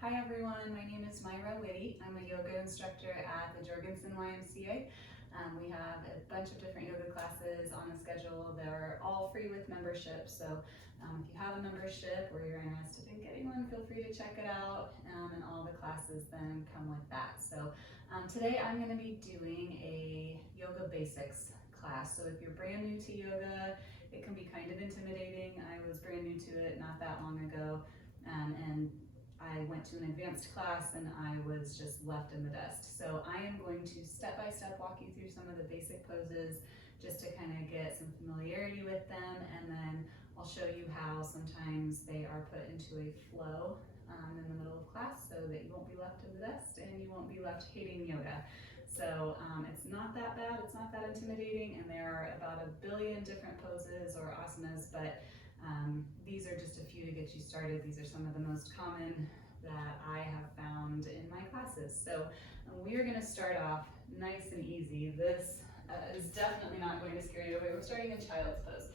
Hi everyone, my name is Myra. I'm a yoga instructor at the Jorgeson YMCA. We have a bunch of different yoga classes on the schedule. They're all free with membership, so if you have a membership or you're interested in getting one, feel free to check it out, and all the classes then come with that. So today I'm going to be doing a yoga basics class. So if you're brand new to yoga, it can be kind of intimidating. I was brand new to it not that long ago, and I went to an advanced class and I was just left in the dust. So I am going to step-by-step walk you through some of the basic poses just to kind of get some familiarity with them, and then I'll show you how sometimes they are put into a flow in the middle of class so that you won't be left in the dust and you won't be left hating yoga. So it's not that bad, it's not that intimidating, and there are about 1 billion different poses or asanas, but these are just a few to get you started. These are some of the most common that I have found in my classes. So we are going to start off nice and easy. This is definitely not going to scare you away. We're starting in child's pose.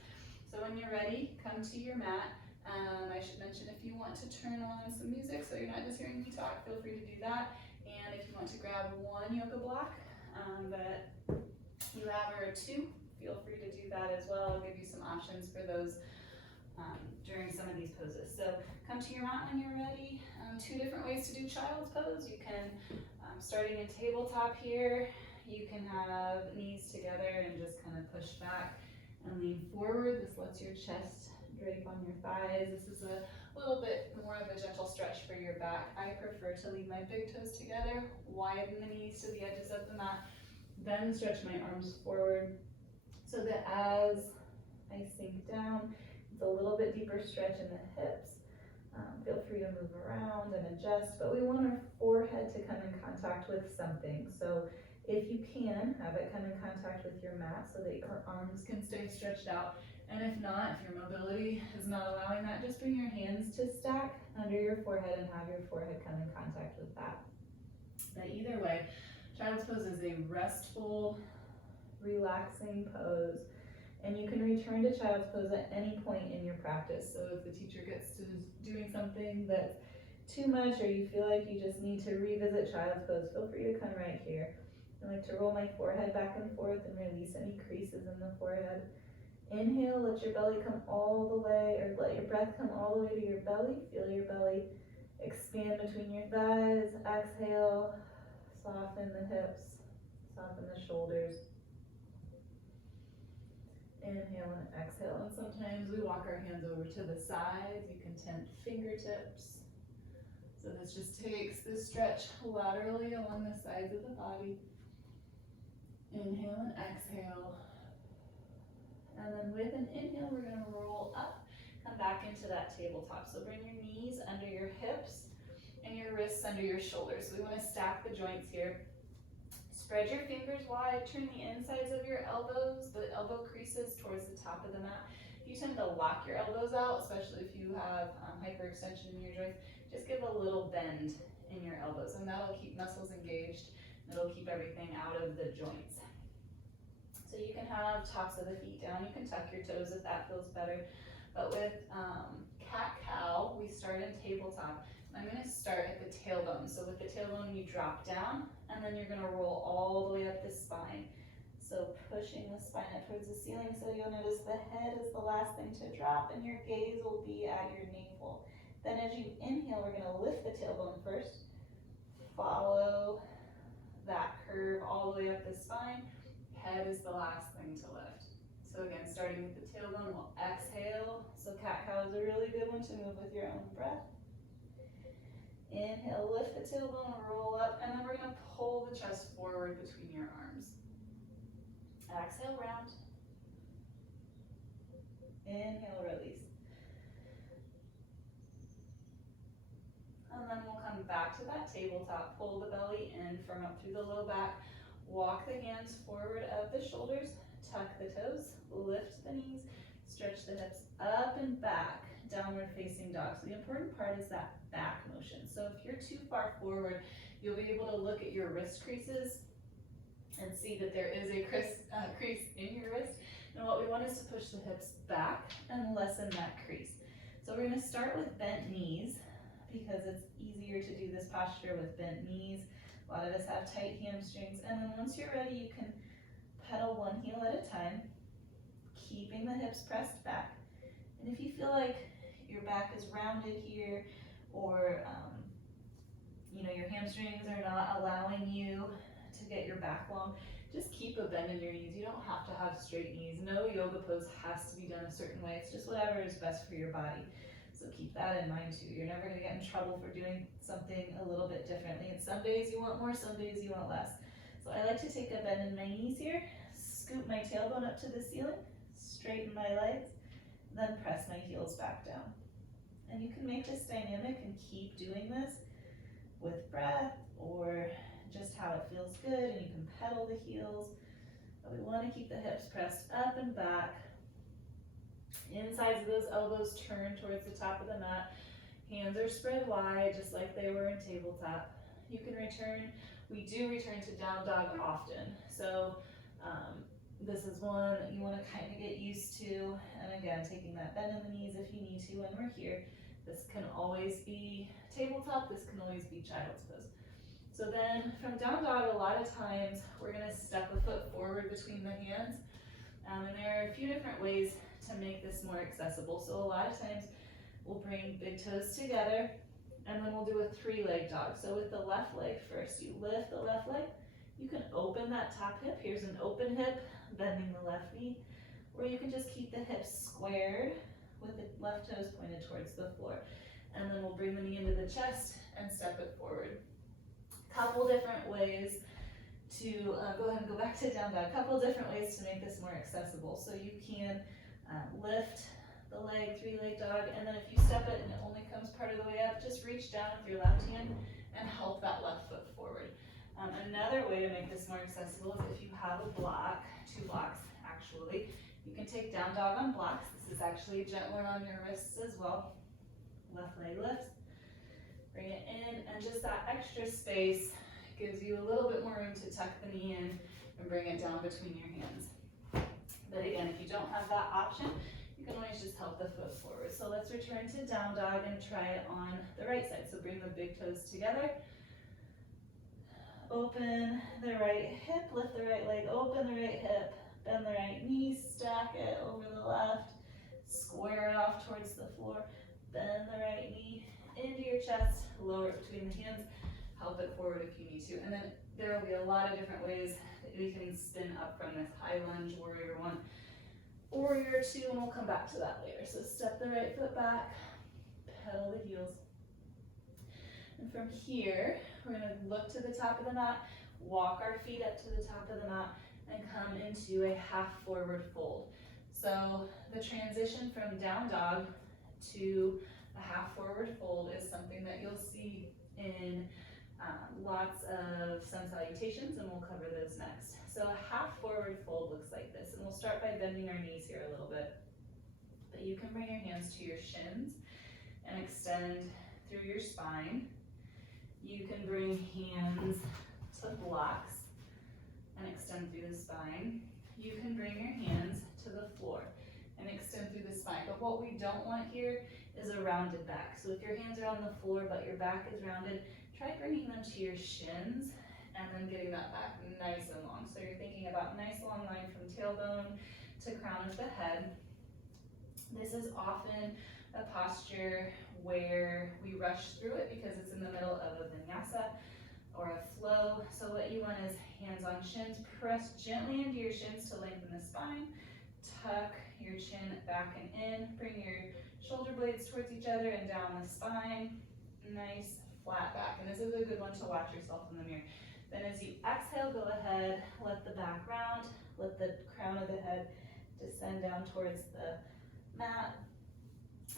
So when you're ready, come to your mat. I should mention, if you want to turn on some music so you're not just hearing me talk, feel free to do that. And if you want to grab one yoga block that you have, or two, feel free to do that as well. I'll give you some options for those during some of these poses. So come to your mat when you're ready. Two different ways to do child's pose. You can, starting in tabletop here, you can have knees together and just kind of push back and lean forward. This lets your chest drape on your thighs. This is a little bit more of a gentle stretch for your back. I prefer to leave my big toes together, widen the knees to the edges of the mat, then stretch my arms forward so that as I sink down, it's a little bit deeper stretch in the hips. Feel free to move around and adjust, but we want our forehead to come in contact with something. So if you can, have it come in contact with your mat so that your arms can stay stretched out. And if not, if your mobility is not allowing that, just bring your hands to stack under your forehead and have your forehead come in contact with that. But either way, child's pose is a restful, relaxing pose. And you can return to child's pose at any point in your practice. So if the teacher gets to doing something that's too much, or you feel like you just need to revisit child's pose, feel free to come right here. I like to roll my forehead back and forth and release any creases in the forehead. Inhale, let your belly come all the way, or let your breath come all the way to your belly. Feel your belly expand between your thighs. Exhale, soften the hips, soften the shoulders. Inhale and exhale, and sometimes we walk our hands over to the sides. You can tent fingertips. So this just takes this stretch laterally along the sides of the body. Inhale and exhale. And then with an inhale, we're going to roll up, come back into that tabletop. So bring your knees under your hips and your wrists under your shoulders. So we want to stack the joints here. Spread your fingers wide, turn the insides of your elbows, the elbow creases towards the top of the mat. If you tend to lock your elbows out, especially if you have hyperextension in your joints, just give a little bend in your elbows, and that'll keep muscles engaged. It'll keep everything out of the joints. So you can have tops of the feet down. You can tuck your toes if that feels better. But with cat-cow, we start in tabletop. I'm going to start at the tailbone. So with the tailbone, you drop down, and then you're going to roll all the way up the spine. So pushing the spine up towards the ceiling. So you'll notice the head is the last thing to drop, and your gaze will be at your navel. Then as you inhale, we're going to lift the tailbone first. Follow that curve all the way up the spine. Head is the last thing to lift. So again, starting with the tailbone, we'll exhale. So cat-cow is a really good one to move with your own breath. Inhale, lift the tailbone, roll up, and then we're going to pull the chest forward between your arms. Exhale, round. Inhale, release. And then we'll come back to that tabletop. Pull the belly in from up through the low back. Walk the hands forward of the shoulders. Tuck the toes. Lift the knees. Stretch the hips up and back. Downward facing dog. So the important part is that back motion. So if you're too far forward, you'll be able to look at your wrist creases and see that there is a crease in your wrist. And what we want is to push the hips back and lessen that crease. So we're going to start with bent knees because it's easier to do posture with bent knees. A lot of us have tight hamstrings. And then once you're ready, you can pedal one heel at a time, keeping the hips pressed back. And if you feel like your back is rounded here, or your hamstrings are not allowing you to get your back long, just keep a bend in your knees. You don't have to have straight knees. No yoga pose has to be done a certain way. It's just whatever is best for your body. So keep that in mind too. You're never going to get in trouble for doing something a little bit differently. And some days you want more, some days you want less. So I like to take a bend in my knees here, scoop my tailbone up to the ceiling, straighten my legs, then press my heels back down. And you can make this dynamic and keep doing this with breath or just how it feels good, and you can pedal the heels. But we want to keep the hips pressed up and back. Insides of those elbows turn towards the top of the mat. Hands are spread wide, just like they were in tabletop. You can return, we do return to down dog often. So this is one that you want to kind of get used to. And again, taking that bend in the knees if you need to when we're here. This can always be tabletop, this can always be child's pose. So then from down dog, a lot of times we're going to step a foot forward between the hands. And there are a few different ways to make this more accessible. So a lot of times we'll bring big toes together, and then we'll do a 3-leg dog. So with the left leg first, you lift the left leg. You can open that top hip. Here's an open hip, bending the left knee. Or you can just keep the hips squared with the left toes pointed towards the floor. And then we'll bring the knee into the chest and step it forward. Couple different ways to, go ahead and go back to down dog. Couple different ways to make this more accessible. So you can lift the leg, 3-leg dog, and then if you step it and it only comes part of the way up, just reach down with your left hand and help that left foot forward. Another way to make this more accessible is if you have a block, 2 blocks actually, you can take down dog on blocks. This is actually gentler on your wrists as well. Left leg lifts, bring it in, and just that extra space gives you a little bit more room to tuck the knee in and bring it down between your hands. But again, if you don't have that option, you can always just help the foot forward. So let's return to down dog and try it on the right side. So bring the big toes together. Open the right hip, lift the right leg, open the right hip, bend the right knee, stack it over the left, square it off towards the floor, bend the right knee into your chest, lower it between the hands, help it forward if you need to. And then there will be a lot of different ways that we can spin up from this high lunge, warrior 1, warrior 2, and we'll come back to that later. So step the right foot back, pedal the heels. And from here, we're going to look to the top of the mat, walk our feet up to the top of the mat, and come into a half forward fold. So the transition from down dog to a half forward fold is something that you'll see in lots of sun salutations, and we'll cover those next. So a half forward fold looks like this, and we'll start by bending our knees here a little bit. But you can bring your hands to your shins and extend through your spine. You can bring hands to blocks and extend through the spine. You can bring your hands to the floor and extend through the spine. But what we don't want here is a rounded back. So if your hands are on the floor but your back is rounded, try bringing them to your shins and then getting that back nice and long. So you're thinking about nice long line from tailbone to crown of the head. This is often a posture where we rush through it because it's in the middle of a vinyasa or a flow. So what you want is hands on shins, press gently into your shins to lengthen the spine, tuck your chin back and in, bring your shoulder blades towards each other and down the spine, nice flat back. And this is a good one to watch yourself in the mirror. Then as you exhale, go ahead, let the back round, let the crown of the head descend down towards the mat.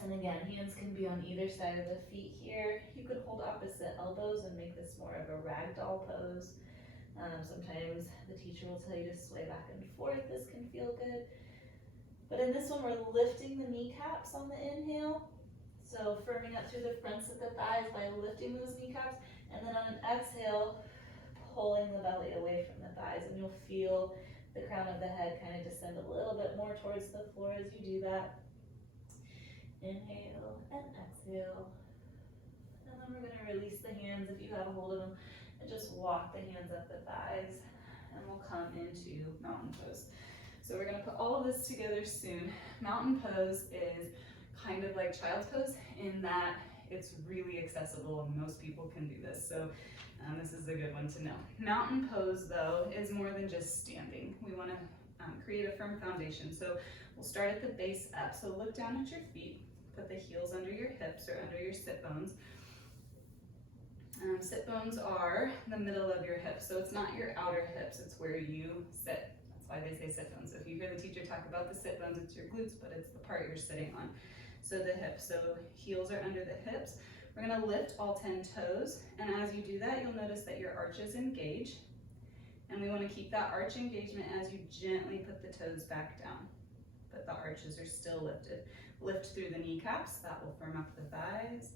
And again, hands can be on either side of the feet here. You could hold opposite elbows and make this more of a ragdoll pose. Sometimes the teacher will tell you to sway back and forth. This can feel good. But in this one, we're lifting the kneecaps on the inhale. So firming up through the fronts of the thighs by lifting those kneecaps. And then on an exhale, pulling the belly away from the thighs. And you'll feel the crown of the head kind of descend a little bit more towards the floor as you do that. Inhale and exhale. And then we're going to release the hands. hands if you have a hold of them, and just walk the hands up the thighs, and we'll come into mountain pose. So we're gonna put all of this together soon. Mountain pose is kind of like child's pose in that it's really accessible and most people can do this. So this is a good one to know. Mountain pose though is more than just standing. We wanna create a firm foundation. So we'll start at the base up. So look down at your feet, put the heels under your hips or under your sit bones. Sit bones are the middle of your hips. So it's not your outer hips, it's where you sit. That's why they say sit bones. So if you hear the teacher talk about the sit bones, it's your glutes, but it's the part you're sitting on. So the hips, so heels are under the hips. We're gonna lift all 10 toes, and as you do that, you'll notice that your arches engage, and we wanna keep that arch engagement as you gently put the toes back down, but the arches are still lifted. Lift through the kneecaps, that will firm up the thighs.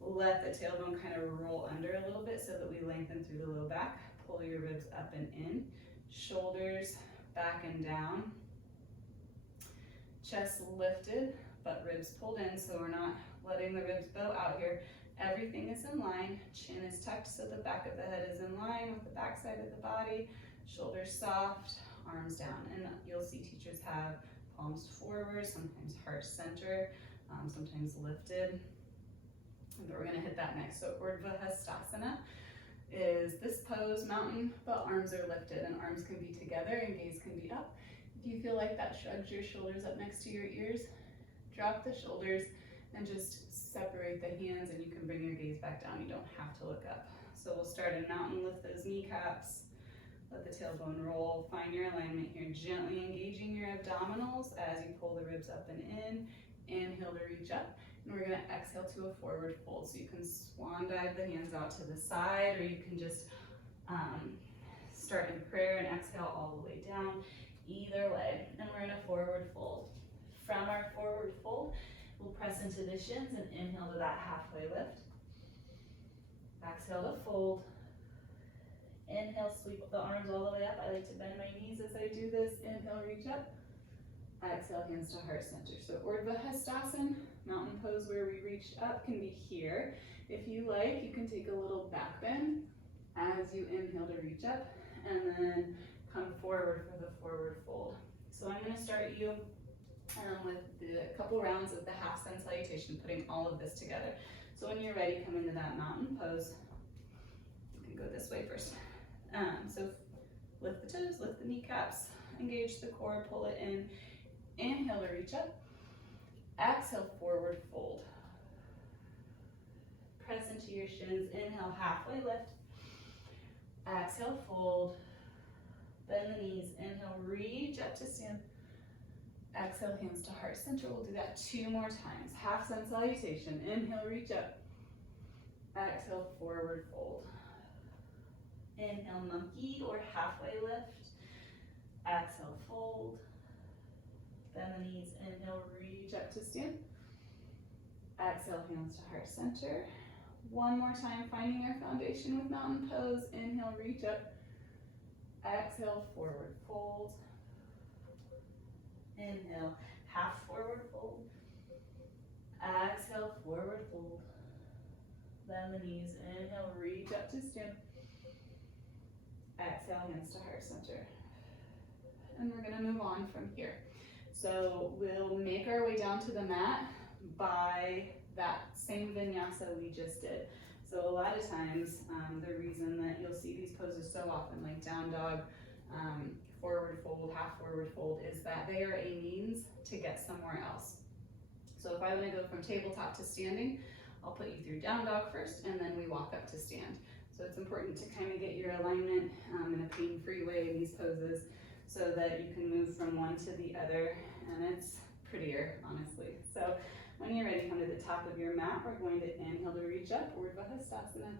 Let the tailbone kind of roll under a little bit so that we lengthen through the low back. Pull your ribs up and in, shoulders back and down, chest lifted, but ribs pulled in, so we're not letting the ribs bow out here. Everything is in line, chin is tucked so the back of the head is in line with the back side of the body, shoulders soft, arms down. And you'll see teachers have palms forward, sometimes heart center, sometimes lifted. But we're gonna hit that next. So Urdhva Hastasana is this pose, mountain, but arms are lifted and arms can be together and gaze can be up. If you feel like that shrugs your shoulders up next to your ears, drop the shoulders and just separate the hands, and you can bring your gaze back down. You don't have to look up. So we'll start in mountain, lift those kneecaps, let the tailbone roll, find your alignment here, gently engaging your abdominals as you pull the ribs up and in. Inhale to reach up, and we're gonna exhale to a forward fold. So you can swan dive the hands out to the side, or you can just start in prayer and exhale all the way down. Either way, and we're in a forward fold. From our forward fold, we'll press into the shins and inhale to that halfway lift. Exhale to fold. Inhale, sweep the arms all the way up. I like to bend my knees as I do this. Inhale, reach up. Exhale, hands to heart center. So Urdhva Hastasana, mountain pose where we reach up, can be here. If you like, you can take a little back bend as you inhale to reach up, and then come forward for the forward fold. So I'm gonna start you with a couple rounds of the half sun salutation, putting all of this together. So when you're ready, come into that mountain pose. You can go this way first. So lift the toes, lift the kneecaps, engage the core, pull it in. Inhale to reach up. Exhale, forward fold. Press into your shins. Inhale, halfway lift. Exhale, fold. Bend the knees. Inhale, reach up to stand. Exhale, hands to heart center. We'll do that 2 more times. Half sun salutation. Inhale, reach up. Exhale, forward fold. Inhale, monkey or halfway lift. Exhale, fold. Bend the knees. Inhale, reach up to stand. Exhale, hands to heart center. 1 more time, finding our foundation with mountain pose. Inhale, reach up. Exhale, forward fold. Inhale, half forward fold. Exhale, forward fold. Bend the knees. Inhale, reach up to stand. Exhale, hands to heart center. And we're gonna move on from here. So we'll make our way down to the mat by that same vinyasa we just did. So a lot of times, the reason that you'll see these poses so often, like down dog, forward fold, half forward fold, is that they are a means to get somewhere else. So if I wanna go from tabletop to standing, I'll put you through down dog first, and then we walk up to stand. So it's important to kind of get your alignment in a pain-free way in these poses so that you can move from one to the other, and it's prettier, honestly. So when you're ready, come to the top of your mat. We're going to inhale to reach up, Urdhva Hastasana.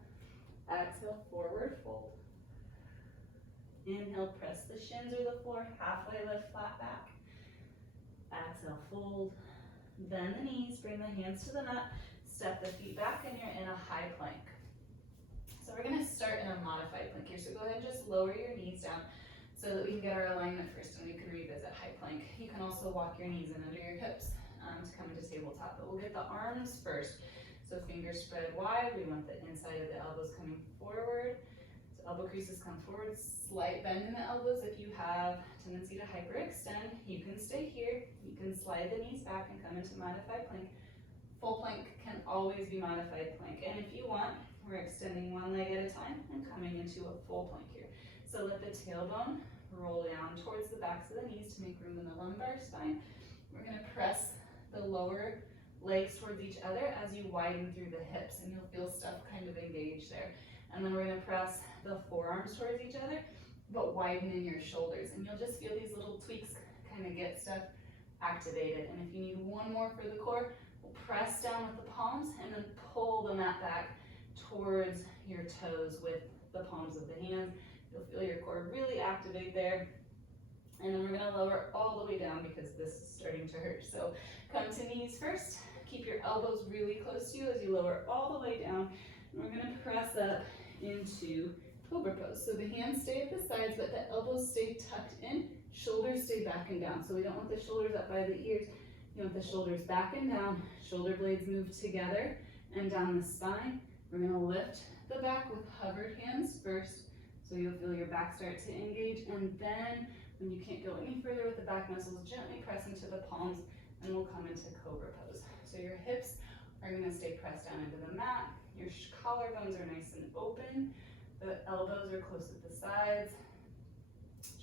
Exhale, forward fold. Inhale, press the shins or the floor, halfway lift, flat back. Exhale, fold. Bend the knees, bring the hands to the mat, step the feet back, and you're in a high plank. So we're gonna start in a modified plank here. So go ahead and just lower your knees down so that we can get our alignment first, and we can revisit high plank. You can also walk your knees in under your hips to come into tabletop, but we'll get the arms first. So fingers spread wide, we want the inside of the elbow elbows coming forward. So elbow creases come forward, slight bend in the elbows. If you have tendency to hyperextend, you can stay here. You can slide the knees back and come into modified plank. Full plank can always be modified plank. And if you want, we're extending one leg at a time and coming into a full plank here. So let the tailbone roll down towards the backs of the knees to make room in the lumbar spine. We're gonna press the lower legs towards each other as you widen through the hips, and you'll feel stuff kind of engage there. And then we're gonna press the forearms towards each other, but widen in your shoulders. And you'll just feel these little tweaks kind of get stuff activated. And if you need one more for the core, we'll press down with the palms and then pull the mat back towards your toes with the palms of the hands. You'll feel your core really activate there. And then we're gonna lower all the way down because this is starting to hurt. So come to knees first. Keep your elbows really close to you as you lower all the way down. And we're gonna press up into cobra pose. So the hands stay at the sides, but the elbows stay tucked in, shoulders stay back and down. So we don't want the shoulders up by the ears. You want the shoulders back and down, shoulder blades move together and down the spine. We're gonna lift the back with hovered hands first. So you'll feel your back start to engage, and then when you can't go any further with the back muscles, gently press into the palms and we'll come into cobra pose. So your hips are gonna stay pressed down into the mat. Your collarbones are nice and open. The elbows are close at the sides.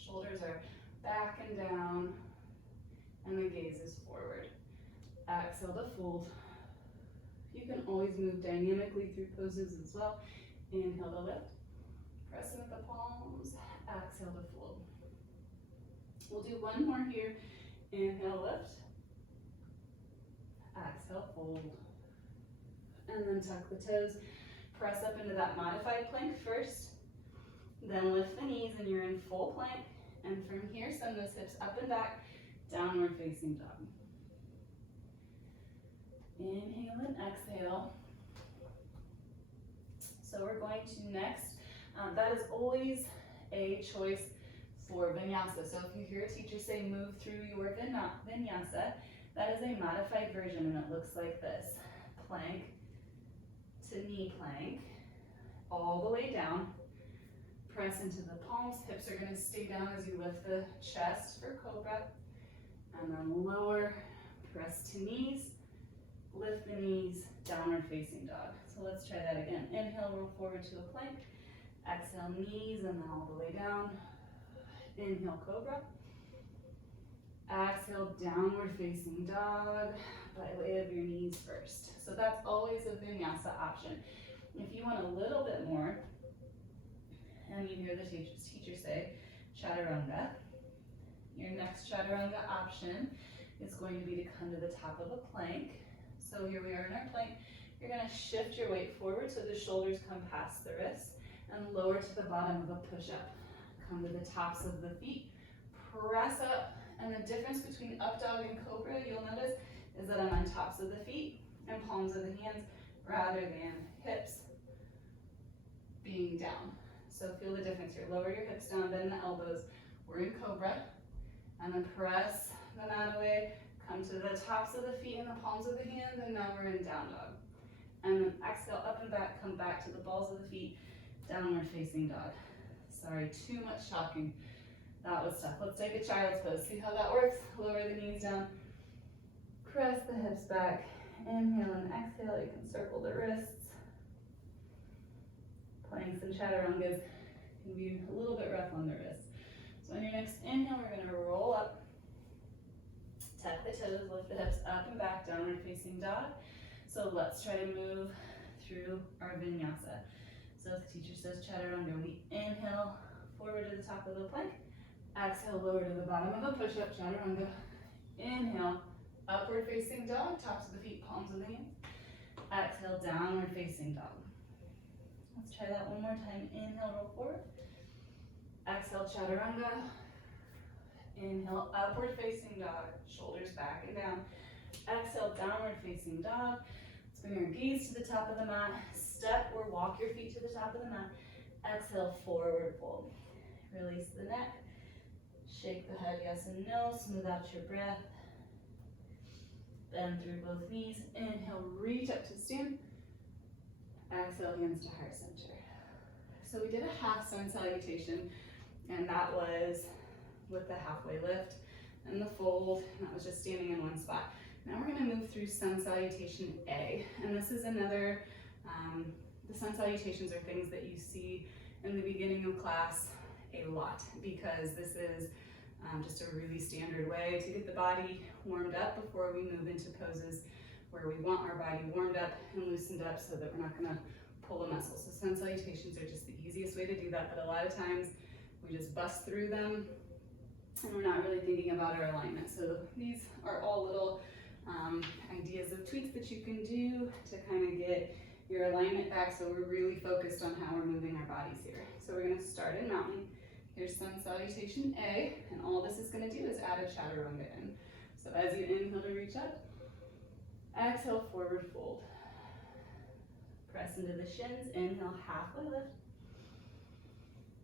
Shoulders are back and down, and the gaze is forward. Exhale to fold. You can always move dynamically through poses as well. Inhale to lift. Press into the palms. Exhale to fold. We'll do one more here. Inhale, lift. Exhale, fold. And then tuck the toes. Press up into that modified plank first. Then lift the knees and you're in full plank. And from here, send those hips up and back, downward facing dog. Inhale and exhale. So we're going to next, that is always a choice for vinyasa. So if you hear a teacher say move through your vinyasa, that is a modified version, and it looks like this. Plank to knee plank, all the way down. Press into the palms, hips are gonna stay down as you lift the chest for cobra. And then lower, press to knees, lift the knees, downward facing dog. So let's try that again. Inhale, roll forward to a plank. Exhale, knees, and then all the way down. Inhale, cobra. Exhale, downward facing dog by way of your knees first. So that's always a vinyasa option. If you want a little bit more, and you hear the teacher say chaturanga, your next chaturanga option is going to be to come to the top of a plank. So here we are in our plank. You're going to shift your weight forward so the shoulders come past the wrists and lower to the bottom of a push-up. Come to the tops of the feet, press up, and the difference between up dog and cobra, you'll notice, is that I'm on tops of the feet and palms of the hands rather than hips being down. So feel the difference here. Lower your hips down, bend the elbows. We're in cobra, and then press the mat away. Come to the tops of the feet and the palms of the hands, and now we're in down dog. And then exhale up and back, come back to the balls of the feet, downward facing dog. Sorry, too much talking. That was tough. Let's take a child's pose. See how that works? Lower the knees down. Press the hips back. Inhale and exhale. You can circle the wrists. Planks and chaturangas can be a little bit rough on the wrists. So on your next inhale, we're going to roll up. Tuck the toes, lift the hips up and back, downward facing dog. So let's try to move through our vinyasa. So if the teacher says chaturanga, we inhale forward to the top of the plank. Exhale, lower to the bottom of a push-up, chaturanga. Inhale, upward facing dog, tops of the feet, palms of the hands. Exhale, downward facing dog. Let's try that one more time. Inhale, roll forward. Exhale, chaturanga. Inhale, upward facing dog, shoulders back and down. Exhale, downward facing dog. Let's bring our gaze to the top of the mat. Step or walk your feet to the top of the mat. Exhale, forward fold. Release the neck. Shake the head yes and no. Smooth out your breath. Bend through both knees. Inhale, reach up to stand. Exhale, hands to heart center. So we did a half sun salutation, and that was with the halfway lift and the fold, and that was just standing in one spot. Now we're gonna move through sun salutation A, and this is another, the sun salutations are things that you see in the beginning of class a lot, because this is just a really standard way to get the body warmed up before we move into poses where we want our body warmed up and loosened up so that we're not gonna pull a muscle. So sun salutations are just the easiest way to do that, but a lot of times we just bust through them and we're not really thinking about our alignment. So these are all little ideas of tweaks that you can do to kind of get your alignment back, so we're really focused on how we're moving our bodies here. So we're gonna start in mountain. Here's sun salutation A, and all this is gonna do is add a chaturanga in. So as you inhale to reach up, exhale, forward fold. Press into the shins, inhale, halfway lift.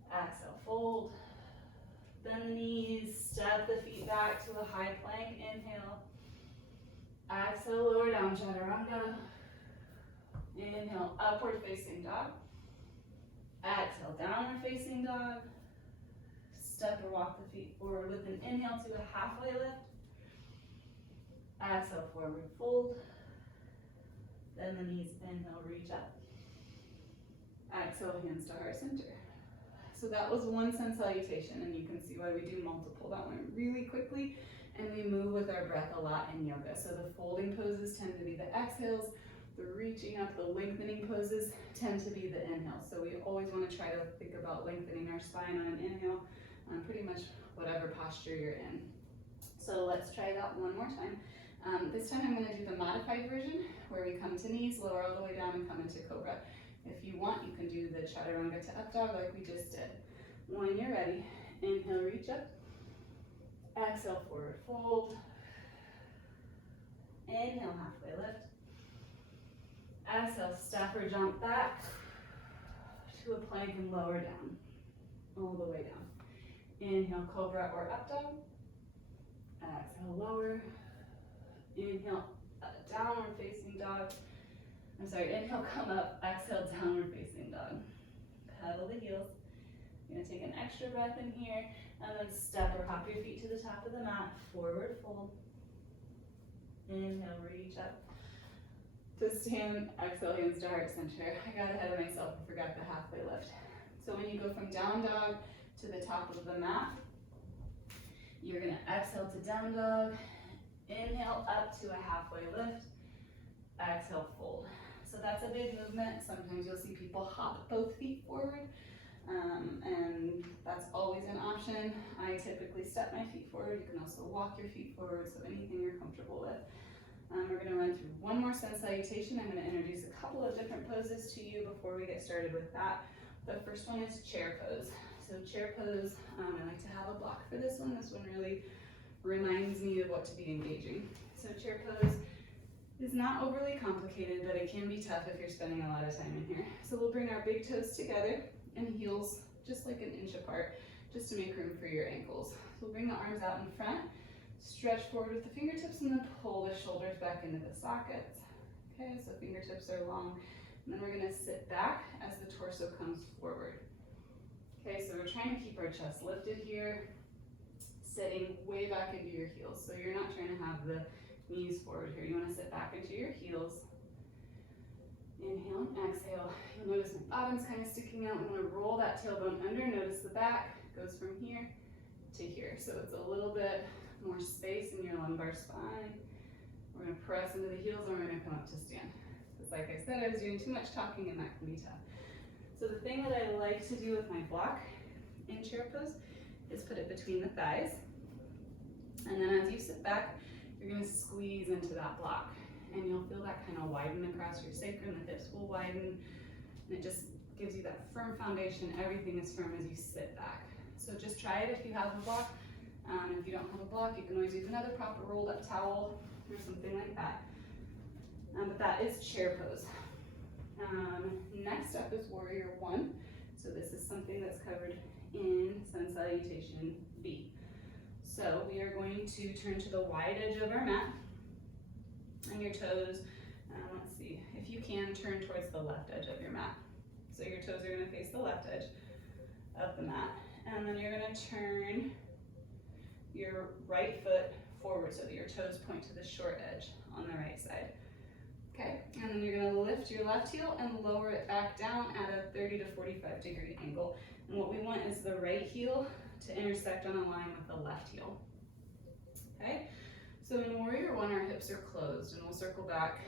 Exhale, fold. Bend the knees, step the feet back to a high plank, inhale. Exhale, lower down, chaturanga. Inhale, upward facing dog. Exhale, downward facing dog. Step or walk the feet forward with an inhale to a halfway lift. Exhale, forward fold. Bend the knees, inhale, reach up. Exhale, hands to heart center. So that was one sun salutation, and you can see why we do multiple. That went really quickly, and we move with our breath a lot in yoga. So the folding poses tend to be the exhales, the reaching up, the lengthening poses tend to be the inhales. So we always want to try to think about lengthening our spine on an inhale on pretty much whatever posture you're in. So let's try that one more time. This time I'm going to do the modified version where we come to knees, lower all the way down, and come into cobra. If you want, you can do the chaturanga to up dog like we just did. When you're ready, inhale, reach up. Exhale, forward fold. Inhale, halfway lift. Exhale, step or jump back to a plank and lower down, all the way down. Inhale, cobra or up dog. Exhale, lower. Inhale, downward facing dog. Inhale, come up. Exhale, downward facing dog. Pedal the heels. You're gonna take an extra breath in here, and then step or hop your feet to the top of the mat. Forward fold. Inhale, reach up. To stand, exhale, hands to heart center. I got ahead of myself and forgot the halfway lift. So when you go from down dog to the top of the mat, you're gonna exhale to down dog. Inhale up to a halfway lift. Exhale, fold. So that's a big movement. Sometimes you'll see people hop both feet forward, and that's always an option. I typically step my feet forward. You can also walk your feet forward, so anything you're comfortable with. We're going to run through one more sun salutation. I'm going to introduce a couple of different poses to you before we get started with that. The first one is chair pose. So chair pose, I like to have a block for this one. This one really reminds me of what to be engaging. So chair pose is not overly complicated, but it can be tough if you're spending a lot of time in here. So we'll bring our big toes together and heels just like an inch apart, just to make room for your ankles. So we'll bring the arms out in front, stretch forward with the fingertips, and then pull the shoulders back into the sockets. Okay, so fingertips are long. And then we're gonna sit back as the torso comes forward. Okay, so we're trying to keep our chest lifted here, sitting way back into your heels. So you're not trying to have the knees forward here. You want to sit back into your heels. Inhale and exhale. You'll notice my bottom's kind of sticking out. We want to roll that tailbone under. Notice the back goes from here to here. So it's a little bit more space in your lumbar spine. We're going to press into the heels and we're going to come up to stand. Because like I said, I was doing too much talking and that can be tough. So the thing that I like to do with my block in chair pose is put it between the thighs. And then as you sit back, you're going to squeeze into that block, and you'll feel that kind of widen across your sacrum. The hips will widen, and it just gives you that firm foundation. Everything is firm as you sit back. So just try it if you have a block. If you don't have a block, you can always use another proper rolled up towel or something like that. But that is chair pose. Next up is warrior one. So this is something that's covered in sun salutation B. So we are going to turn to the wide edge of our mat, and your toes, let's see, if you you can, turn towards the left edge of your mat. So your toes are gonna face the left edge of the mat. And then you're gonna turn your right foot forward so that your toes point to the short edge on the right side. Okay, and then you're gonna lift your left heel and lower it back down at a 30 to 45 degree angle. And what we want is the right heel to intersect on a line with the left heel. Okay, so in Warrior One, our hips are closed, and we'll circle back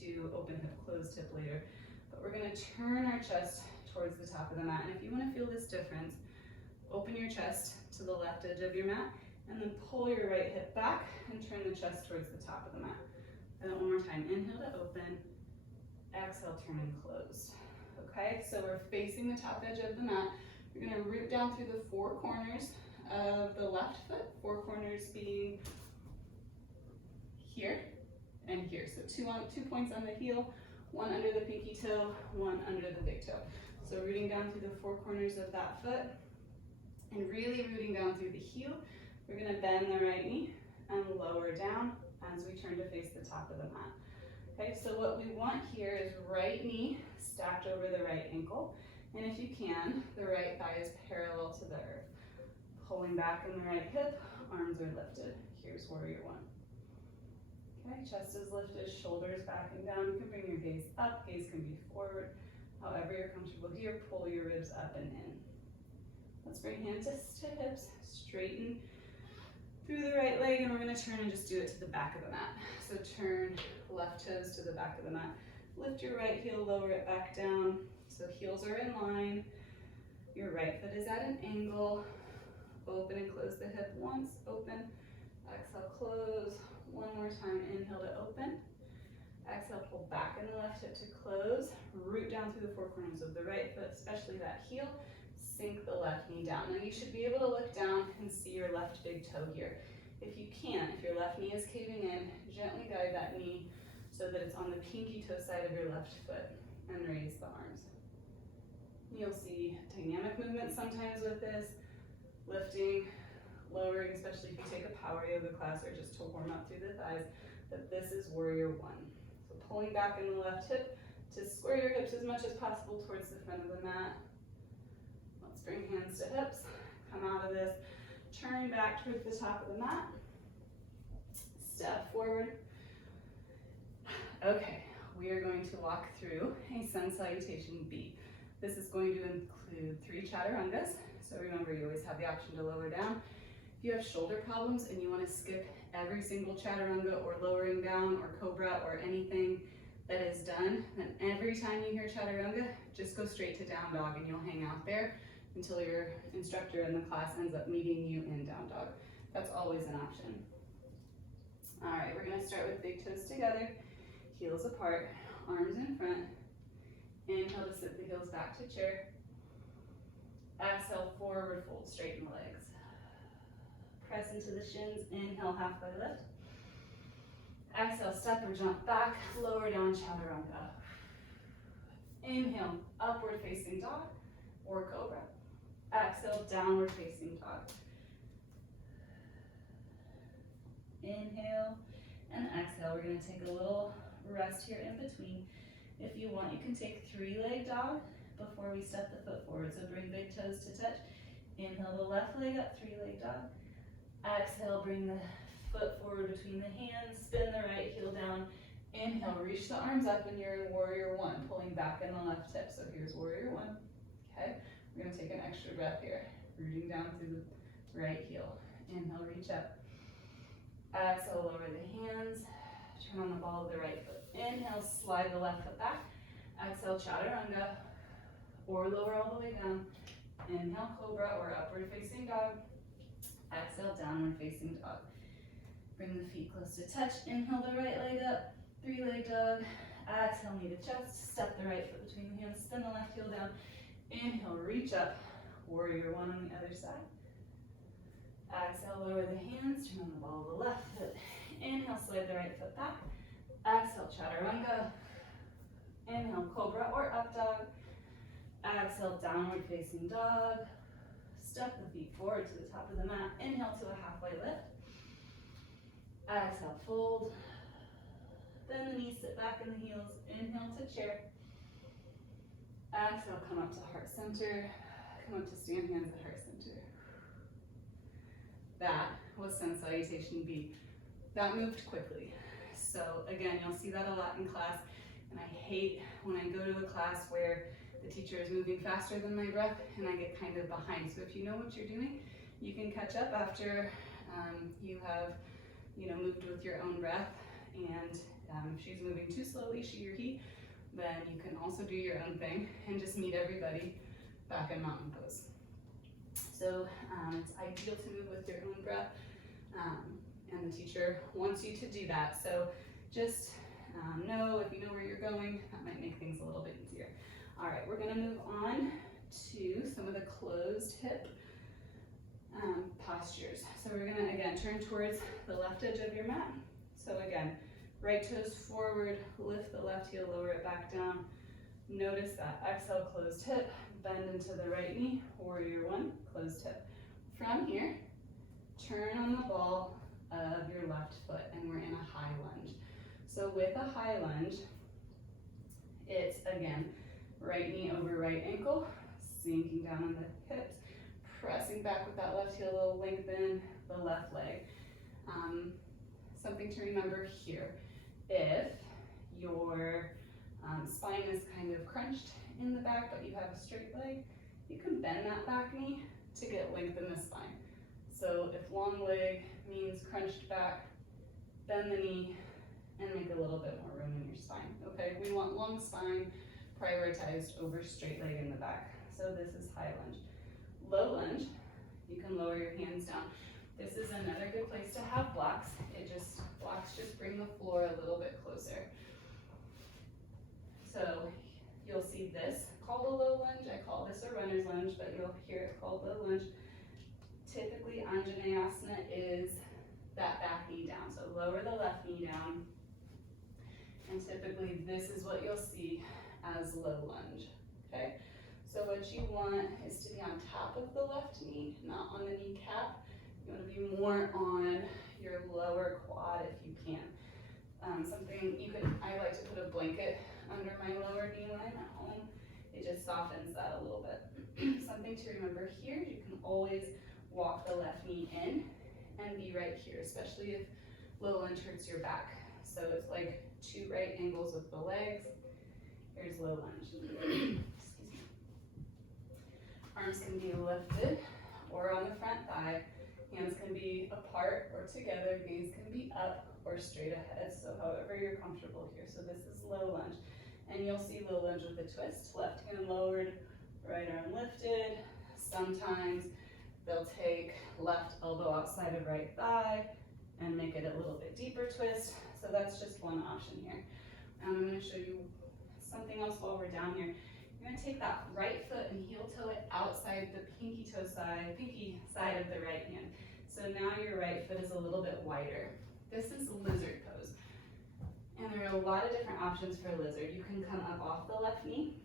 to open hip, closed hip later. But we're gonna turn our chest towards the top of the mat. And if you wanna feel this difference, open your chest to the left edge of your mat, and then pull your right hip back and turn the chest towards the top of the mat. And then one more time, inhale to open, exhale, turn and close. Okay, so we're facing the top edge of the mat. You're gonna root down through the four corners of the left foot, four corners being here and here. So 2 points on the heel, one under the pinky toe, one under the big toe. So rooting down through the four corners of that foot and really rooting down through the heel. We're gonna bend the right knee and lower down as we turn to face the top of the mat. Okay, so what we want here is right knee stacked over the right ankle. And if you can, the right thigh is parallel to the earth. Pulling back in the right hip, arms are lifted. Here's Warrior One. Okay, chest is lifted, shoulders back and down. You can bring your gaze up, gaze can be forward. However you're comfortable here, pull your ribs up and in. Let's bring hands to hips, straighten through the right leg, and we're gonna turn and just do it to the back of the mat. So turn left toes to the back of the mat. Lift your right heel, lower it back down. So heels are in line. Your right foot is at an angle. Open and close the hip once, open. Exhale, close. One more time, inhale to open. Exhale, pull back in the left hip to close. Root down through the four corners of the right foot, especially that heel. Sink the left knee down. Now you should be able to look down and see your left big toe here. If you can, if your left knee is caving in, gently guide that knee so that it's on the pinky toe side of your left foot and raise the arms. You'll see dynamic movement sometimes with this, lifting, lowering, especially if you take a power yoga class or just to warm up through the thighs, but this is Warrior One. So pulling back in the left hip to square your hips as much as possible towards the front of the mat. Let's bring hands to hips, come out of this, turn back towards the top of the mat, step forward. Okay, we are going to walk through a sun salutation B. This is going to include 3 chaturangas. So remember, you always have the option to lower down. If you have shoulder problems and you want to skip every single chaturanga or lowering down or cobra or anything that is done, then every time you hear chaturanga, just go straight to down dog and you'll hang out there until your instructor in the class ends up meeting you in down dog. That's always an option. All right, we're gonna start with big toes together, heels apart, arms in front. Inhale to sit the heels back to chair. Exhale, forward fold, straighten the legs. Press into the shins, inhale, halfway lift. Exhale, step or jump back, lower down chaturanga. Inhale, upward facing dog or cobra. Exhale, downward facing dog. Inhale and exhale. We're going to take a little rest here in between. If you want, you can take 3-leg dog before we step the foot forward. So bring big toes to touch. Inhale the left leg up, 3-leg dog. Exhale, bring the foot forward between the hands, spin the right heel down. Inhale, reach the arms up and you're in Warrior One, pulling back in the left hip. So here's Warrior One. Okay, we're gonna take an extra breath here. Rooting down through the right heel. Inhale, reach up. Exhale, lower the hands. Turn on the ball of the right foot. Inhale, slide the left foot back. Exhale, chaturanga, or lower all the way down. Inhale, cobra or upward facing dog. Exhale, downward facing dog. Bring the feet close to touch. Inhale the right leg up, 3-leg dog. Exhale, knee to chest. Step the right foot between the hands. Spin the left heel down. Inhale, reach up. Warrior One on the other side. Exhale, lower the hands. Turn on the ball of the left foot. Inhale, slide the right foot back. Exhale, chaturanga. Inhale, cobra or up dog. Exhale, downward facing dog. Step the feet forward to the top of the mat. Inhale to a halfway lift. Exhale, fold. Bend the knees, sit back in the heels. Inhale to chair. Exhale, come up to heart center. Come up to stand hands at heart center. That was Sun Salutation B. That moved quickly. So again, you'll see that a lot in class, and I hate when I go to a class where the teacher is moving faster than my breath and I get kind of behind. So if you know what you're doing, you can catch up after you have moved with your own breath. And if she's moving too slowly, she or he, then you can also do your own thing and just meet everybody back in mountain pose. So it's ideal to move with your own breath, and the teacher wants you to do that. So just know, if you know where you're going, that might make things a little bit easier. All right, we're gonna move on to some of the closed hip postures. So we're gonna, again, turn towards the left edge of your mat. So again, right toes forward, lift the left heel, lower it back down. Notice that. Exhale, closed hip, bend into the right knee, warrior one, closed hip. From here, turn on the ball of your left foot, and we're in a high lunge. So with a high lunge, it's, again, right knee over right ankle, sinking down on the hips, pressing back with that left heel, will lengthen the left leg. Something to remember here, if your spine is kind of crunched in the back, but you have a straight leg, you can bend that back knee to get length in the spine. So if long leg means crunched back, bend the knee and make a little bit more room in your spine. Okay, we want long spine prioritized over straight leg in the back. So this is high lunge. Low lunge, you can lower your hands down. This is another good place to have blocks. Blocks just bring the floor a little bit closer. So you'll see this called a low lunge. I call this a runner's lunge, but you'll hear it called low lunge. Typically, Anjaneyasana is that back knee down. So lower the left knee down. And typically, this is what you'll see as low lunge, okay? So what you want is to be on top of the left knee, not on the kneecap. You want to be more on your lower quad if you can. I like to put a blanket under my lower knee line at home. It just softens that a little bit. Something to remember here, you can always walk the left knee in and be right here, especially if low lunge hurts your back. So it's like two right angles with the legs. Here's low lunge. Excuse me. Arms can be lifted or on the front thigh. Hands can be apart or together. Gaze can be up or straight ahead. So however you're comfortable here. So this is low lunge. And you'll see low lunge with a twist. Left hand lowered, right arm lifted. Sometimes they'll take left elbow outside of right thigh and make it a little bit deeper twist. So that's just one option here. I'm going to show you something else while we're down here. You're going to take that right foot and heel toe it outside the pinky side of the right hand. So now your right foot is a little bit wider. This is lizard pose. And there are a lot of different options for lizard. You can come up off the left knee.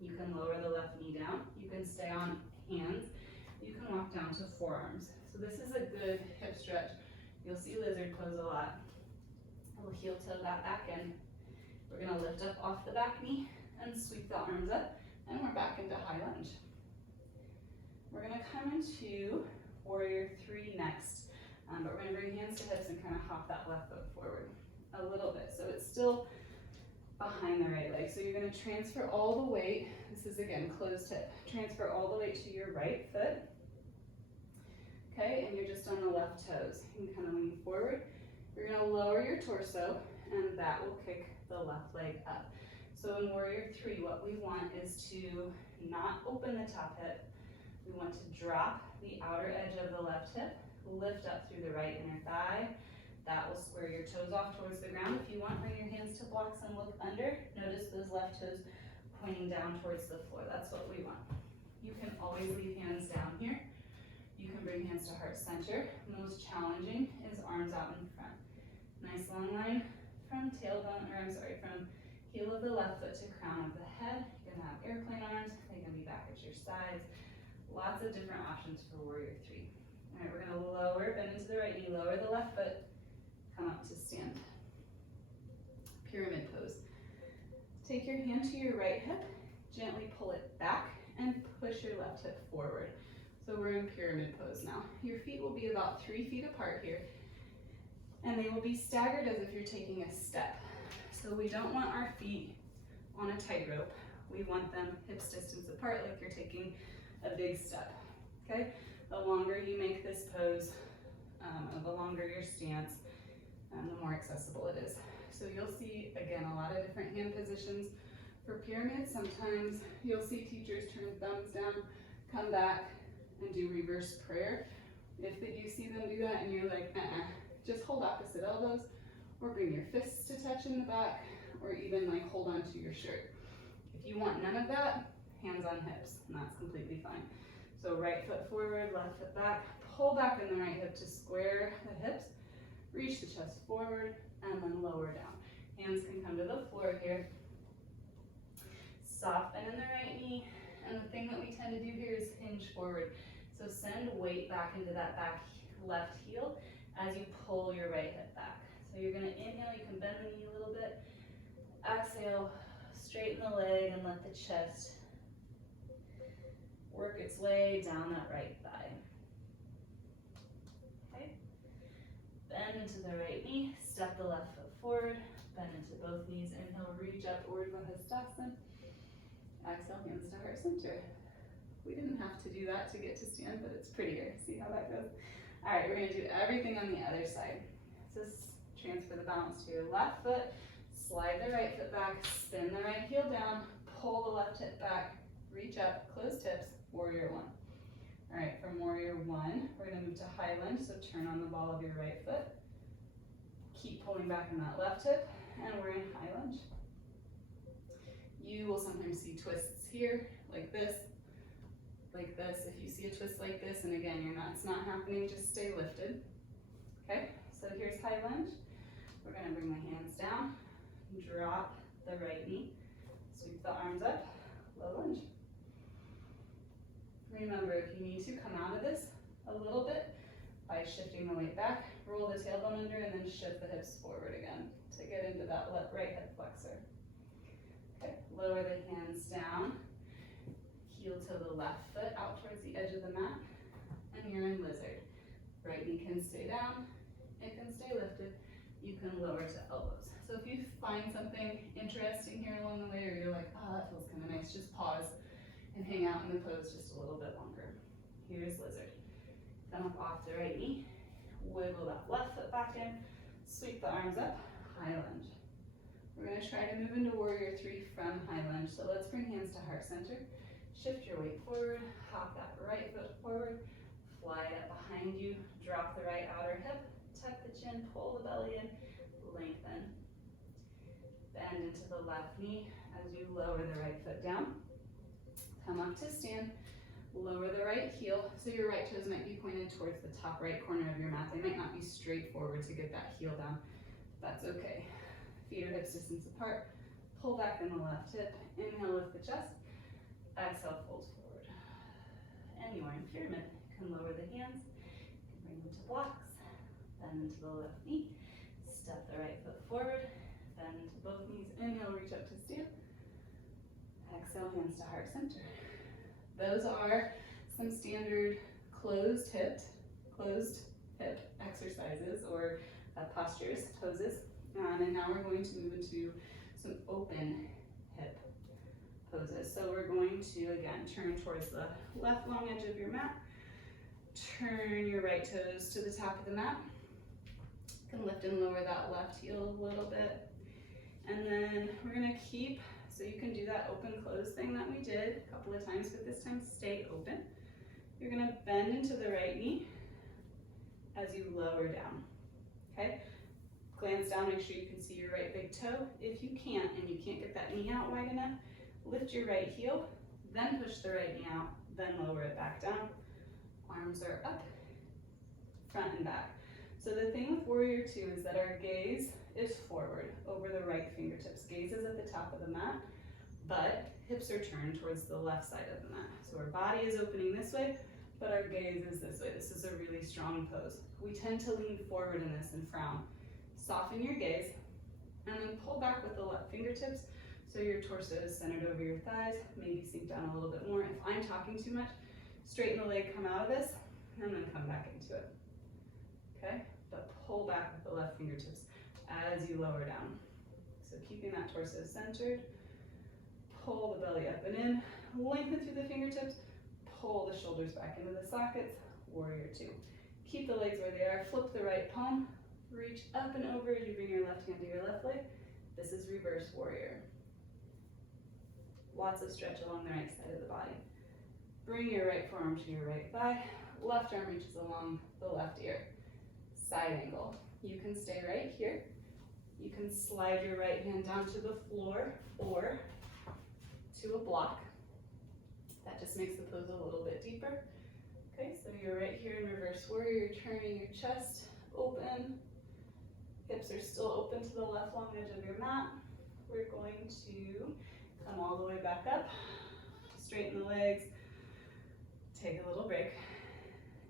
You can lower the left knee down. You can stay on hands. You can walk down to forearms. So this is a good hip stretch. You'll see lizard pose a lot. We'll heel toe that back in. We're going to lift up off the back knee and sweep the arms up, and we're back into high lunge. We're going to come into warrior three next, but we're going to bring hands to hips and kind of hop that left foot forward a little bit. So it's still behind the right leg. So you're going to transfer all the weight. This is, again, closed hip. Transfer all the weight to your right foot. Okay, and you're just on the left toes. You can kind of lean forward. You're going to lower your torso, and that will kick the left leg up. So in warrior three, what we want is to not open the top hip. We want to drop the outer edge of the left hip, lift up through the right inner thigh. That will square your toes off towards the ground. If you want, bring your hands to blocks and look under. Notice those left toes pointing down towards the floor. That's what we want. You can always leave hands down here. You can bring hands to heart center. Most challenging is arms out in front. Nice long line from tailbone, from heel of the left foot to crown of the head. You can have airplane arms. They can be back at your sides. Lots of different options for warrior three. All right, we're going to lower, bend into the right knee, lower the left foot, come up to stand. pyramid pose. Take your hand to your right hip, gently pull it back, and push your left hip forward. So we're in pyramid pose now. Your feet will be about 3 feet apart here, and they will be staggered as if you're taking a step. So we don't want our feet on a tightrope. We want them hips distance apart like you're taking a big step, okay? The longer you make this pose, the longer your stance, the more accessible it is. So you'll see, again, a lot of different hand positions. For pyramids, sometimes you'll see teachers turn thumbs down, come back, and do reverse prayer. If you see them do that and you're like, just hold opposite elbows, or bring your fists to touch in the back, or even like hold on to your shirt. If you want none of that, hands on hips, and that's completely fine. So right foot forward, left foot back, pull back in the right hip to square the hips, reach the chest forward, and then lower down. Hands can come to the floor here. Soften in the right knee, and the thing that we tend to do here is hinge forward. So send weight back into that back left heel as you pull your right hip back. So you're gonna inhale, you can bend the knee a little bit. Exhale, straighten the leg and let the chest work its way down that right thigh. Okay, bend into the right knee, step the left foot forward, bend into both knees, inhale, reach up, Urdhva Hastasana. Exhale, hands to heart center. We didn't have to do that to get to stand, but it's prettier. See how that goes? All right, we're gonna do everything on the other side. So transfer the balance to your left foot, slide the right foot back, spin the right heel down, pull the left hip back, reach up, closed hips, warrior one. All right, from warrior one, we're gonna move to high lunge, so turn on the ball of your right foot. Keep pulling back in that left hip, and we're in high lunge. You will sometimes see twists here, like this, like this. If you see a twist like this, and again, it's not happening, just stay lifted. Okay, so here's high lunge. We're gonna bring the hands down, drop the right knee, sweep the arms up, low lunge. Remember, if you need to come out of this a little bit by shifting the weight back, roll the tailbone under, and then shift the hips forward again to get into that right hip flexor. Okay, lower the hands down, heel to the left foot out towards the edge of the mat, and you're in lizard. Right knee can stay down, it can stay lifted, you can lower to elbows. So if you find something interesting here along the way, or you're like, oh, that feels kind of nice, just pause and hang out in the pose just a little bit longer. Here's lizard. Come up off the right knee, wiggle that left foot back in, sweep the arms up, high lunge. We're gonna try to move into warrior three from high lunge. So let's bring hands to heart center. Shift your weight forward, hop that right foot forward, fly it up behind you, drop the right outer hip, tuck the chin, pull the belly in, lengthen. Bend into the left knee as you lower the right foot down. Come up to stand, lower the right heel, so your right toes might be pointed towards the top right corner of your mat. They might not be straight forward to get that heel down. That's okay. Feet are hips distance apart. Pull back in the left hip. Inhale, lift the chest. Exhale, fold forward. And you are in pyramid. You can lower the hands. You can bring them to blocks. Bend into the left knee. Step the right foot forward. Bend into both knees. Inhale, reach up to stand. Exhale, hands to heart center. Those are some standard closed hip exercises or postures, poses. And now we're going to move into some open hip poses. So we're going to, again, turn towards the left long edge of your mat. Turn your right toes to the top of the mat. You can lift and lower that left heel a little bit. And then we're gonna keep, so you can do that open close thing that we did a couple of times, but this time stay open. You're gonna bend into the right knee as you lower down, okay? Glance down, make sure you can see your right big toe. If you can't, and you can't get that knee out wide enough, lift your right heel, then push the right knee out, then lower it back down. Arms are up, front and back. So the thing with warrior two is that our gaze is forward over the right fingertips. Gaze is at the top of the mat, but hips are turned towards the left side of the mat. So our body is opening this way, but our gaze is this way. This is a really strong pose. We tend to lean forward in this and frown. Soften your gaze, And then pull back with the left fingertips so your torso is centered over your thighs. Maybe sink down a little bit more. If I'm talking too much, straighten the leg, come out of this, and then come back into it. Okay? But pull back with the left fingertips as you lower down. So keeping that torso centered. Pull the belly up and in. Lengthen through the fingertips. Pull the shoulders back into the sockets. Warrior two. Keep the legs where they are. Flip the right palm. Reach up and over as you bring your left hand to your left leg. This is reverse warrior. Lots of stretch along the right side of the body. Bring your right forearm to your right thigh. Left arm reaches along the left ear. Side angle. You can stay right here. You can slide your right hand down to the floor or to a block. That just makes the pose a little bit deeper. Okay, so you're right here in reverse warrior. You're turning your chest open. Hips are still open to the left long edge of your mat. We're going to come all the way back up. Straighten the legs. Take a little break.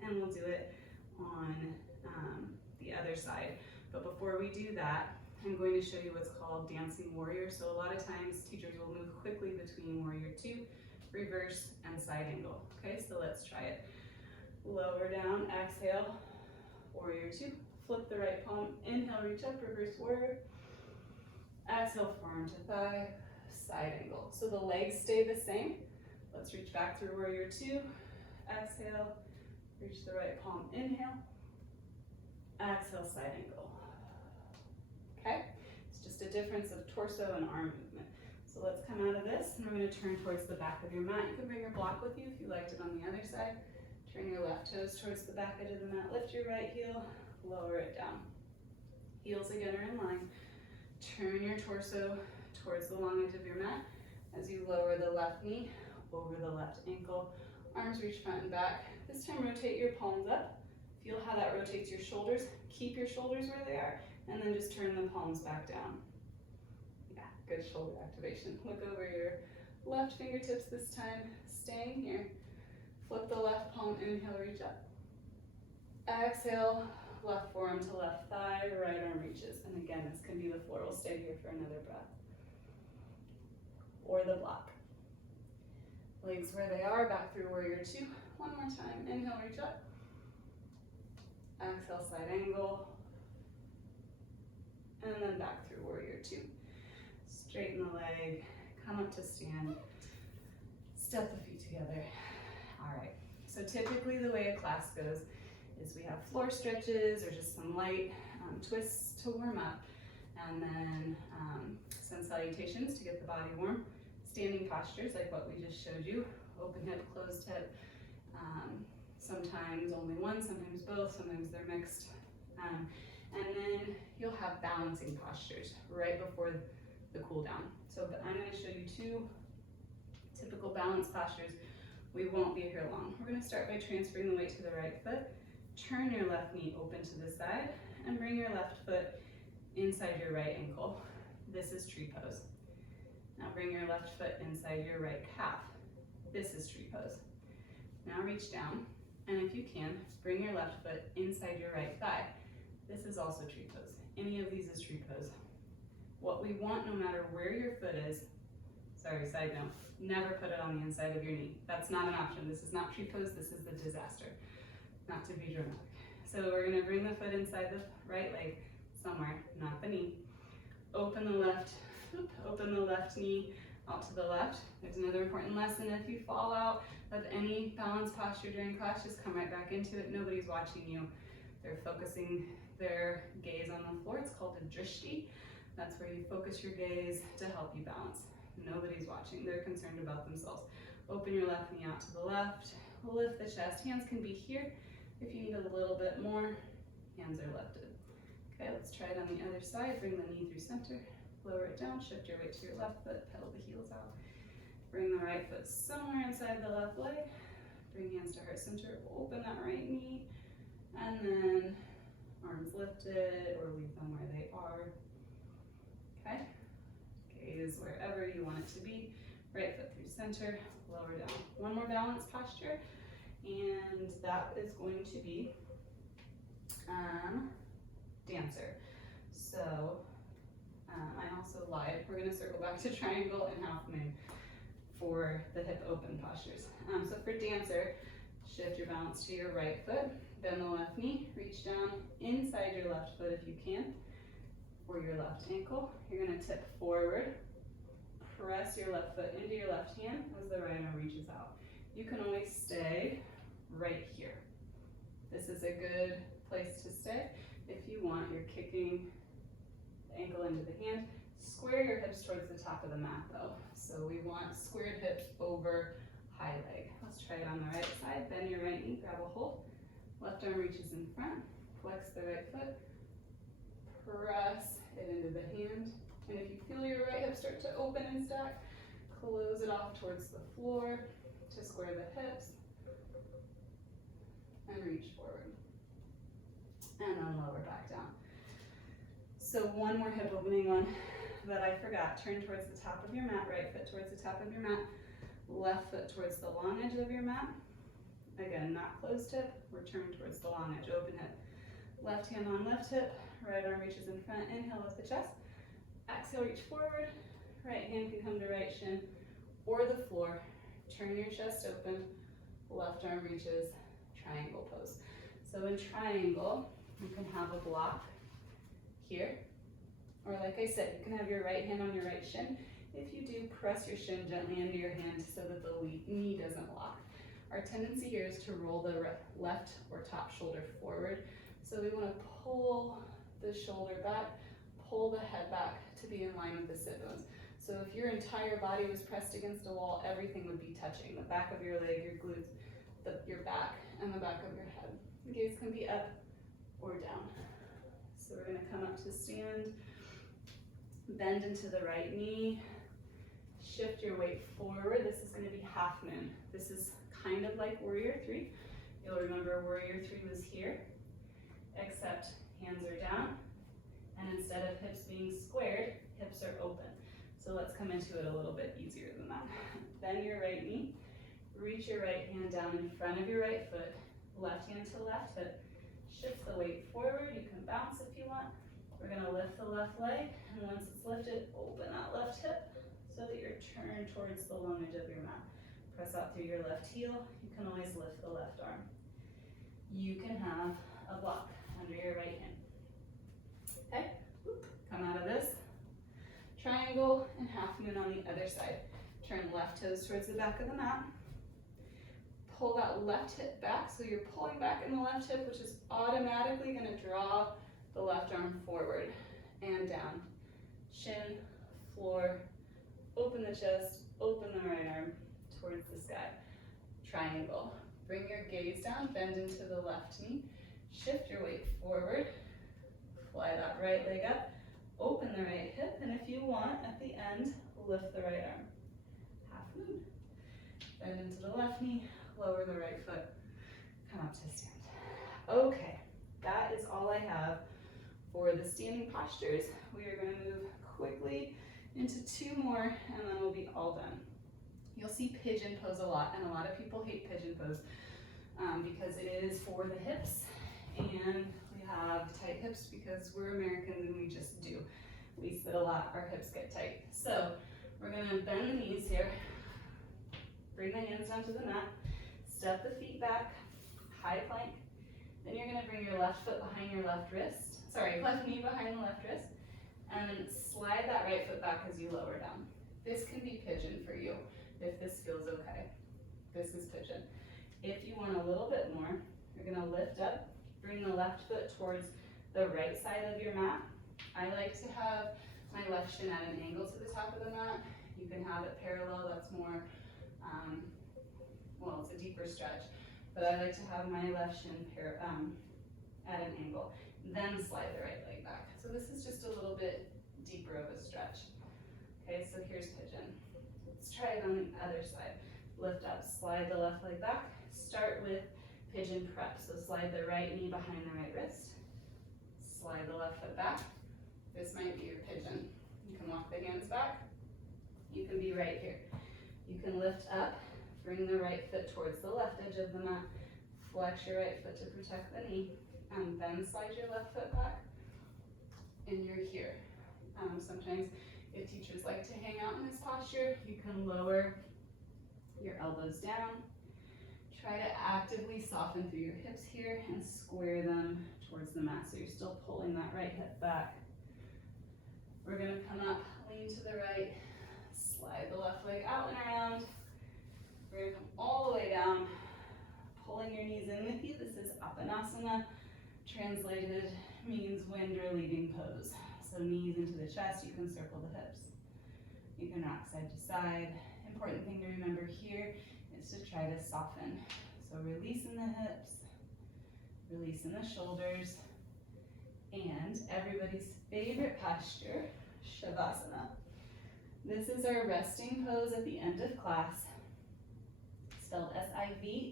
And we'll do it on the other side. But before we do that, I'm going to show you what's called dancing warrior. So a lot of times teachers will move quickly between warrior two, reverse, and side angle. Okay, so let's try it. Lower down, exhale, warrior two. Flip the right palm, inhale, reach up, reverse warrior. Exhale, forearm to thigh, side angle. So the legs stay the same. Let's reach back through warrior two. Exhale, reach the right palm, inhale. Exhale, side angle. Okay, it's just a difference of torso and arm movement. So let's come out of this, and we're going to turn towards the back of your mat. You can bring your block with you if you liked it on the other side. Turn your left toes towards the back edge of the mat. Lift your right heel, lower it down. Heels again are in line. Turn your torso towards the long edge of your mat as you lower the left knee over the left ankle. Arms reach front and back. This time rotate your palms up. Feel how that rotates your shoulders. Keep your shoulders where they are, and then just turn the palms back down. Yeah, good shoulder activation. Look over your left fingertips this time, staying here. Flip the left palm, inhale, reach up. Exhale, left forearm to left thigh, right arm reaches. And again, this can be the floor. We'll stay here for another breath. Or the block. Legs where they are, back through warrior two. One more time, inhale, reach up. Exhale, side angle. And then back through warrior two. Straighten the leg, come up to stand. Step the feet together. All right, so typically the way a class goes is we have floor stretches or just some light twists to warm up, and then some salutations to get the body warm. Standing postures like what we just showed you, open hip, closed hip, sometimes only one, sometimes both, sometimes they're mixed. And then you'll have balancing postures right before the cool down. So I'm going to show you two typical balance postures. We won't be here long. We're going to start by transferring the weight to the right foot. Turn your left knee open to the side and bring your left foot inside your right ankle. This is tree pose. Now bring your left foot inside your right calf. This is tree pose. Now reach down, and if you can, bring your left foot inside your right thigh. This is also tree pose. Any of these is tree pose. What we want, no matter where your foot is, sorry, side note, never put it on the inside of your knee. That's not an option. This is not tree pose, this is the disaster. Not to be dramatic. So we're gonna bring the foot inside the right leg somewhere, not the knee. Open the left knee out to the left. There's another important lesson. If you fall out of any balance posture during class, just come right back into it. Nobody's watching you. They're focusing their gaze on the floor. It's called a drishti. That's where you focus your gaze to help you balance. Nobody's watching. They're concerned about themselves. Open your left knee out to the left. Lift the chest. Hands can be here. If you need a little bit more, hands are lifted. Okay, let's try it on the other side. Bring the knee through center. Lower it down. Shift your weight to your left foot. Pedal the heels out. Bring the right foot somewhere inside the left leg. Bring hands to heart center. Open that right knee. And then arms lifted or leave them where they are. Okay. Gaze wherever you want it to be. Right foot through center. Lower down. One more balance posture. And that is going to be dancer. So I also lied. We're gonna circle back to triangle and half moon for the hip open postures. So for dancer, shift your balance to your right foot, bend the left knee, reach down inside your left foot if you can, or your left ankle. You're gonna tip forward, press your left foot into your left hand as the right arm reaches out. You can always stay right here. This is a good place to stay. If you want, you're kicking the ankle into the hand. Square your hips towards the top of the mat though. So we want squared hips over high leg. Let's try it on the right side. Bend your right knee, grab a hold. Left arm reaches in front. Flex the right foot. Press it into the hand. And if you feel your right hip start to open and stack, close it off towards the floor to square the hips. And reach forward. And then lower back down. So one more hip opening one that I forgot. Turn towards the top of your mat, right foot towards the top of your mat, left foot towards the long edge of your mat. Again, not closed hip, we're turned towards the long edge, open hip. Left hand on left hip, right arm reaches in front, inhale, lift the chest. Exhale, reach forward, right hand can come to right shin or the floor. Turn your chest open, left arm reaches, triangle pose. So in triangle, you can have a block here, or like I said, you can have your right hand on your right shin. If you do, press your shin gently into your hand so that the knee doesn't lock. Our tendency here is to roll the left or top shoulder forward. So we want to pull the shoulder back, pull the head back to be in line with the sit bones. So if your entire body was pressed against a wall, everything would be touching. The back of your leg, your glutes, your back, and the back of your head. The gaze can be up or down. So we're going to come up to stand, bend into the right knee, shift your weight forward. This is going to be half moon. This is kind of like warrior three. You'll remember warrior three was here, except hands are down, and instead of hips being squared, hips are open. So let's come into it a little bit easier than that. Bend your right knee, reach your right hand down in front of your right foot, left hand to left hip, shift the weight forward. You can bounce if you want. We're going to lift the left leg, and once it's lifted, open that left hip so that you're turned towards the long edge of your mat. Press out through your left heel. You can always lift the left arm. You can have a block under your right hand. Okay, come out of this. Triangle and half moon on the other side. Turn left toes towards the back of the mat. Pull that left hip back, so you're pulling back in the left hip, which is automatically going to draw the left arm forward and down. Shin, floor, open the chest, open the right arm towards the sky. Triangle. Bring your gaze down, bend into the left knee, shift your weight forward, fly that right leg up, open the right hip, and if you want, at the end, lift the right arm. Half moon. Bend into the left knee, lower the right foot, come up to stand. Okay, that is all I have for the standing postures. We are going to move quickly into two more, and then we'll be all done. You'll see pigeon pose a lot, and a lot of people hate pigeon pose because it is for the hips, and we have tight hips because we're Americans and we just do. We sit a lot, our hips get tight. So we're going to bend the knees here, bring the hands down to the mat, step the feet back, high plank. Then you're going to bring your left foot behind your left wrist, left knee behind the left wrist, and then slide that right foot back as you lower down. This can be pigeon for you if this feels okay. This is pigeon. If you want a little bit more, you're going to lift up, bring the left foot towards the right side of your mat. I like to have my left shin at an angle to the top of the mat. You can have it parallel, that's more, well, it's a deeper stretch, but I like to have my left shin at an angle, then slide the right leg back. So this is just a little bit deeper of a stretch. Okay, so here's pigeon. Let's try it on the other side. Lift up, slide the left leg back. Start with pigeon prep. So slide the right knee behind the right wrist. Slide the left foot back. This might be your pigeon. You can walk the hands back. You can be right here. You can lift up, bring the right foot towards the left edge of the mat. Flex your right foot to protect the knee, and then slide your left foot back. And you're here. Sometimes if teachers like to hang out in this posture, you can lower your elbows down. Try to actively soften through your hips here and square them towards the mat, so you're still pulling that right hip back. We're gonna come up, lean to the right, slide the left leg out and around. We're gonna come all the way down, pulling your knees in with you. This is Apanasana. Translated means wind or leaving pose. So knees into the chest, you can circle the hips. You can rock side to side. Important thing to remember here is to try to soften. So releasing the hips, releasing the shoulders, and everybody's favorite posture, Shavasana. This is our resting pose at the end of class, spelled S-I-V-A-S-A-N-A,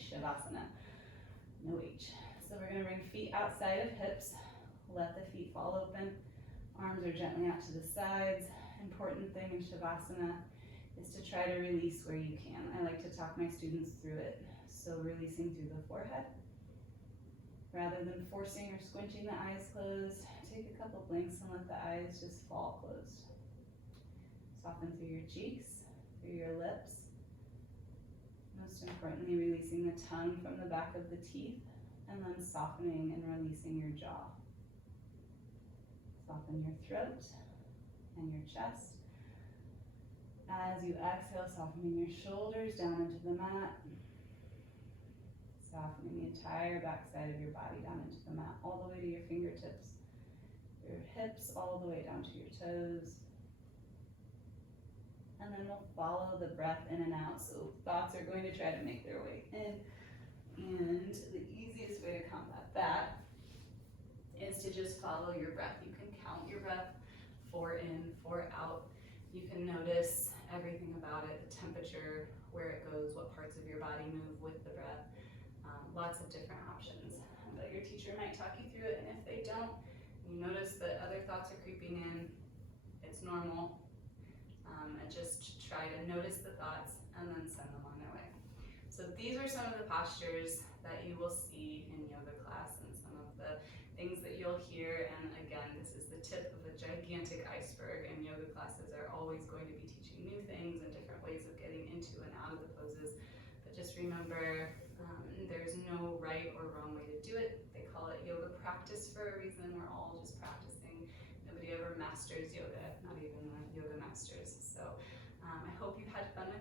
Shavasana, no H. So we're gonna bring feet outside of hips, let the feet fall open, arms are gently out to the sides. Important thing in Shavasana is to try to release where you can. I like to talk my students through it. So releasing through the forehead. Rather than forcing or squinching the eyes closed, take a couple blinks and let the eyes just fall closed. Soften through your cheeks, through your lips. Most importantly, releasing the tongue from the back of the teeth, and then softening and releasing your jaw. Soften your throat and your chest. As you exhale, softening your shoulders down into the mat. Softening the entire backside of your body down into the mat, all the way to your fingertips. Your hips all the way down to your toes. And then we'll follow the breath in and out. So thoughts are going to try to make their way in. And the easiest way to combat that is to just follow your breath. You can count your breath, 4 in, 4 out. You can notice everything about it, the temperature, where it goes, what parts of your body move with the breath. Lots of different options. But your teacher might talk you through it, and if they don't, you notice that other thoughts are creeping in, it's normal. And just try to notice the thoughts and then send them on their way. So these are some of the postures that you will see in yoga class and some of the things that you'll hear. And again, this is the tip of a gigantic iceberg, and yoga classes are always going to be teaching new things and different ways of getting into and out of the poses. But just remember, there's no right or wrong way to do it. They call it yoga practice for a reason. We're all just practicing. Nobody ever masters yoga, not even the yoga masters. So I hope you had fun with it.